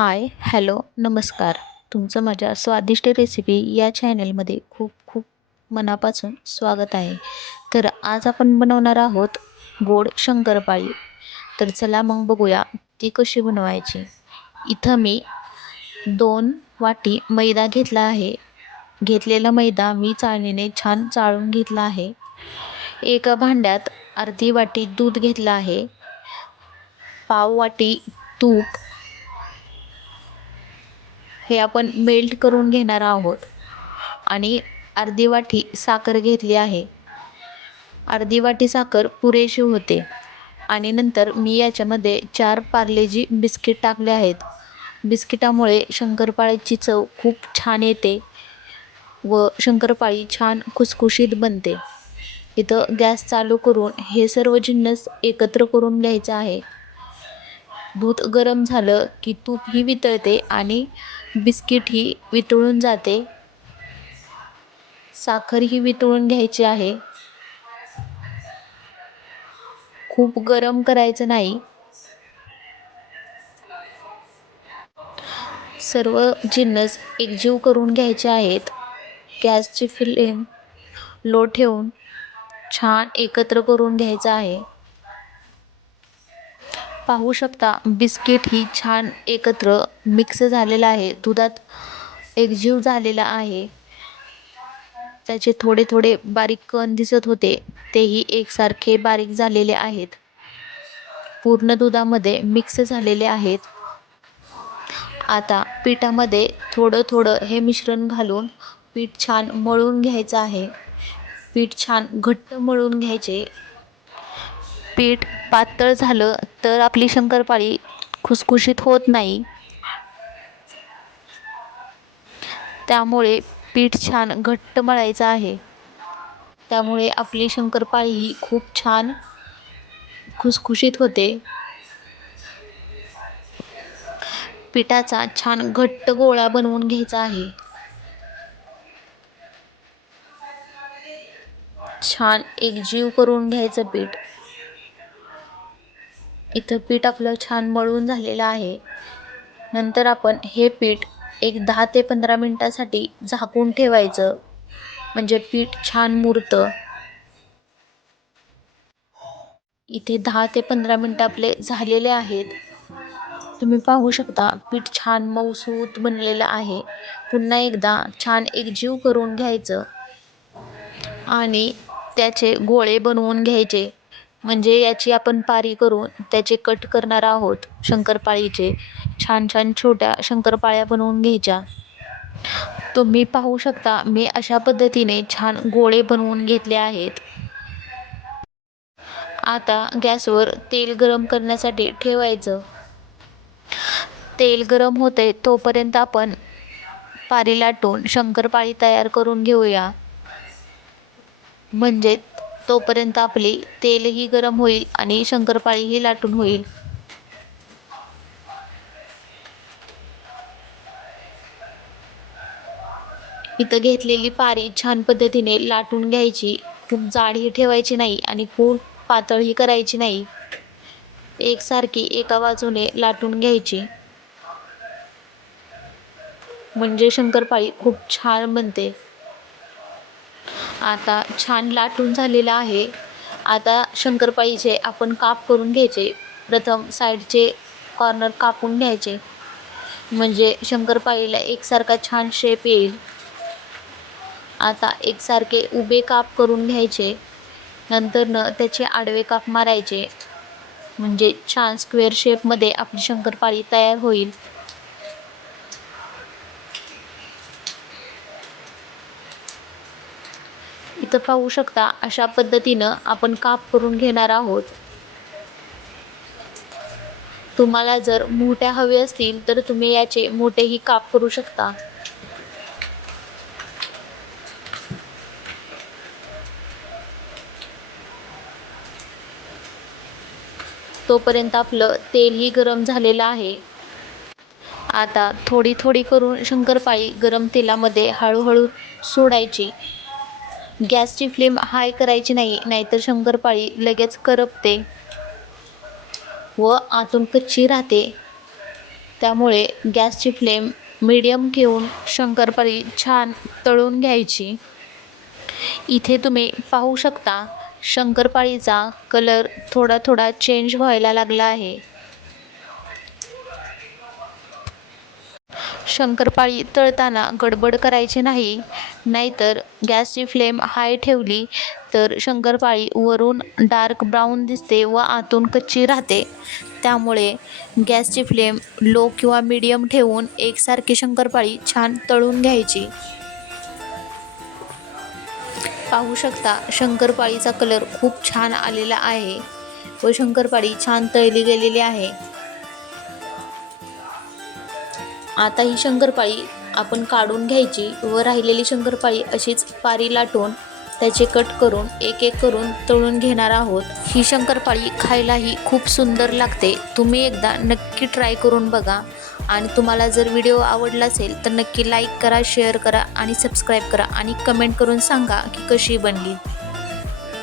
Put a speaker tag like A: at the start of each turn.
A: Hi hello नमस्कार. तुमचं माझ्या स्वादिष्ट रेसिपी या चॅनलमध्ये खूप खूप मनापासून स्वागत आहे. तर आज आपण बनवणार आहोत गोड शंकरपाळी. तर चला मग बघूया ती कशी बनवायची. इथं मी दोन वाटी मैदा घेतला आहे. घेतलेला मैदा मी चाळणीने छान चाळून घेतला आहे. एका भांड्यात अर्धी वाटी दूध घेतलं आहे. पाव वाटी तूप हे आपण मेल्ट करून घेणार आहोत. आणि अर्धी वाटी साखर घेतली आहे. अर्धी वाटी साखर पुरेशी होते. आणि नंतर मी याच्यामध्ये चार पार्लेजी बिस्किट टाकले आहेत. बिस्किटामुळे शंकरपाळीची चव खूप छान येते व शंकरपाळी छान खुसखुशीत बनते. इथं गॅस चालू करून हे सर्व जिन्नस एकत्र करून घ्यायचं आहे. दूध गरम झालं की तूपही वितळते आणि बिस्किटही वितळून जाते. साखरही वितळून घ्यायची आहे. खूप गरम करायचं नाही. सर्व जिन्नस एकजीव करून घ्यायचे आहेत. गॅसची फ्लेम लो ठेवून छान एकत्र करून घ्यायचं आहे. पाहू शकता बिस्किट ही छान एकत्र मिक्स झालेलं आहे. दुधात एकजीव झालेला आहे. त्याचे थोडे थोडे बारीक कण दिसत होते. तेही एकसारखे बारीक झालेले आहेत. पूर्ण दुधामध्ये मिक्स झालेले आहेत. आता पिठामध्ये थोडं थोडं हे मिश्रण घालून पीठ छान मळून घ्यायचं आहे. पीठ छान घट्ट मळून घ्यायचे. पीठ पातळ झालं तर आपली शंकरपाळी खुसखुशीत होत नाही. त्यामुळे पीठ छान घट्ट मळायचं आहे. त्यामुळे आपली शंकरपाळी ही खूप छान खुसखुशीत होते. पिठाचा छान घट्ट गोळा बनवून घ्यायचा आहे. छान एकजीव करून घ्यायचं पीठ. इथं पीठ आपलं छान मळून झालेलं आहे. नंतर आपण हे पीठ एक दहा ते पंधरा मिनटासाठी झाकून ठेवायचं. म्हणजे पीठ छान मुरतं. इथे दहा ते पंधरा मिनटं आपले झालेले आहेत. तुम्ही पाहू शकता पीठ छान मऊसूत बनलेलं आहे. पुन्हा एकदा छान एकजीव करून घ्यायचं. आणि त्याचे गोळे बनवून घ्यायचे. म्हणजे याची आपण पारी करून त्याचे कट करणार आहोत शंकरपाळीचे. छान छान छोट्या शंकरपाळ्या बनवून घ्यायच्या. तुम्ही पाहू शकता मी अशा पद्धतीने छान गोळे बनवून घेतले आहेत. आता गॅसवर तेल गरम करण्यासाठी ठेवायचं. तेल गरम होते तोपर्यंत आपण पारी लाटून शंकरपाळी तयार करून घेऊया. म्हणजे तोपर्यंत आपली तेलही गरम होईल आणि शंकरपाळीही लाटून होईल. इथं घेतलेली पारी छान पद्धतीने लाटून घ्यायची. खूप जाडही ठेवायची नाही आणि खूप पातळही करायची नाही. एकसारखी एका बाजूने लाटून घ्यायची. म्हणजे शंकरपाळी खूप छान बनते. आता छान लाटून झालेलं आहे. आता शंकरपाळीचे आपण काप करून घ्यायचे प्रथम साईडचे कॉर्नर कापून घ्यायचे. म्हणजे शंकरपाळीला एकसारखा छान शेप येईल. आता एकसारखे उभे काप करून घ्यायचे. नंतरनं त्याचे आडवे काप मारायचे. म्हणजे छान स्क्वेअर शेपमध्ये आपली शंकरपाळी तयार होईल. इथं पाहू शकता अशा पद्धतीनं आपण काप करून घेणार आहोत. तुम्हाला जर मोठ्या हवे असतील तर तुम्ही याचे मोठेही काप करू शकता. तोपर्यंत आपलं तेलही गरम झालेलं आहे. आता थोडी थोडी करून शंकरपाळी गरम तेलामध्ये हळूहळू सोडायची. गॅसची फ्लेम हाय करायची नाही नाहीतर शंकरपाळी लगेच करपते व आतून कच्ची राहते. त्यामुळे गॅसची फ्लेम मीडियम ठेवून शंकरपाळी छान तळून घ्यायची. इथे तुम्ही पाहू शकता शंकरपाळीचा कलर थोडा थोडा चेंज व्हायला लागला आहे. शंकरपाळी तळताना गडबड करायची नाही. नाहीतर गॅसची फ्लेम हाय ठेवली तर शंकरपाळी वरून डार्क ब्राऊन दिसते व आतून कच्ची राहते. त्यामुळे गॅसची फ्लेम लो किंवा मीडियम ठेवून एकसारखी शंकरपाळी छान तळून घ्यायची. पाहू शकता शंकरपाळीचा कलर खूप छान आलेला आहे व शंकरपाळी छान तळली गेलेली आहे. आता ही शंकरपाळी आपण काढून घ्यायची व राहिलेली शंकरपाळी अशीच पारी लाटून त्याचे कट करून एक एक करून तळून घेणार आहोत. ही शंकरपाळी खायलाही खूप सुंदर लागते. तुम्ही एकदा नक्की ट्राय करून बघा. आणि तुम्हाला जर व्हिडिओ आवडला असेल तर नक्की लाईक करा शेअर करा आणि सबस्क्राईब करा आणि कमेंट करून सांगा की कशी बनली.